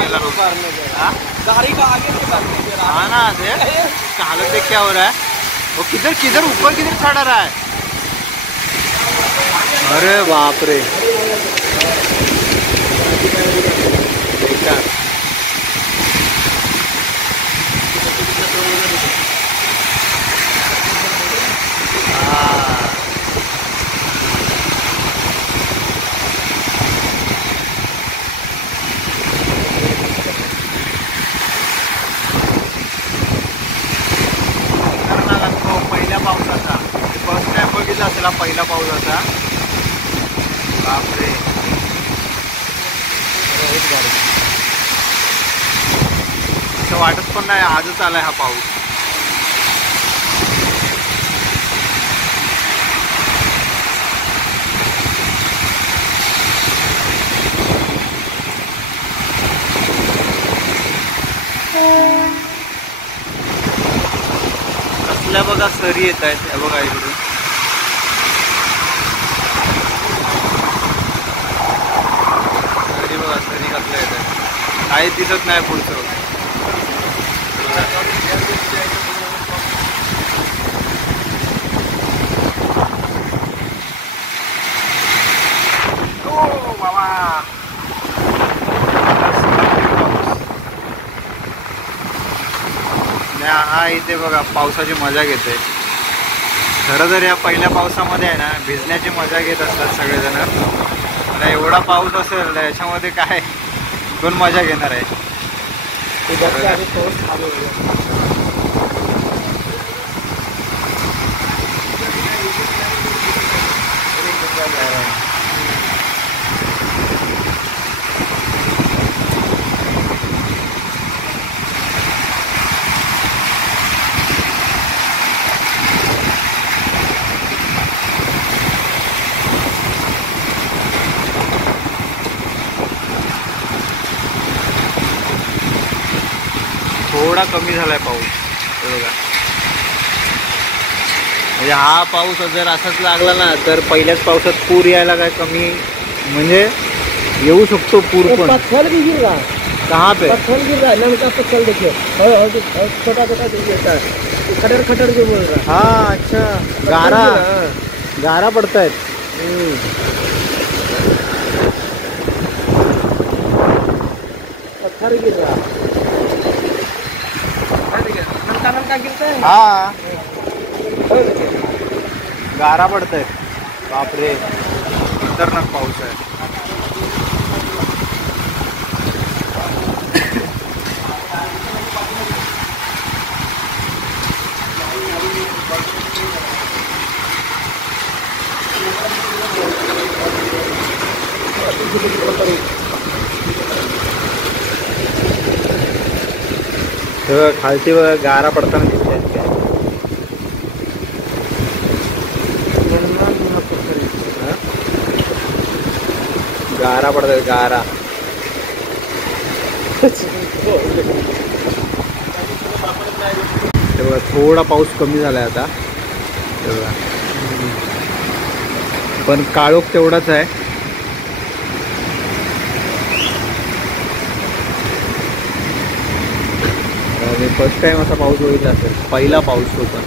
अकेला हाँ? गाड़ी का आगे से करने दे रहा। हाँ ना, देख हालत देख क्या हो रहा है। वो किधर किधर ऊपर किधर चढ़ा रहा है। अरे बाप रे, देखा पहिल्या पावसाचा फर्स्ट टाइम बघितला असेल पहिला पावसाचा। बापरे, असं वाटत पण नाही आजच आलाय हा पाऊस। कसल्या बघा सरी येत आहेत, बघा इकडून सरी बघा, सरी कसल्या येत आहेत, काहीच दिसत नाही पुढचं। ओ बाबा, हा इथे बघा पावसाची मजा घेते। खरं तर या पहिल्या पावसामध्ये आहे ना भिजण्याची मजा घेत असतात सगळेजण। मला एवढा पाऊस असेल याच्यामध्ये काय कोण मजा घेणार आहे। थोडा कमी झालाय पाऊस, हे बघा। म्हणजे हा पाऊस जर असाच लागला ना तर पहिल्याच पावसात पूर यायला काय कमी म्हणजे येऊ शकतो पूर पण। पत्थर भी गिर रहा है, कहाँ पे पत्थर गिर रहा है ना, पत्थर देखिए छोटा छोटा देखिए, खटर खटर जो बोल रहा है। हाँ अच्छा, गारा गारा पड़ता है। पत्थर गिर रहा है, नलका गिरता है। हाँ गारा पड़ता है। बापरे, खतरनाक पाऊस आहे। खालती बघा गारा पडताना दिसत आहेत काय। गारा पडतात गारा। ते बघा थोडा पाऊस कमी झालाय आता, ते बघा पण काळोख तेवढाच आहे। फर्स्ट टाइम असा पाऊस बघितला असेल, पहिला पाऊस होता।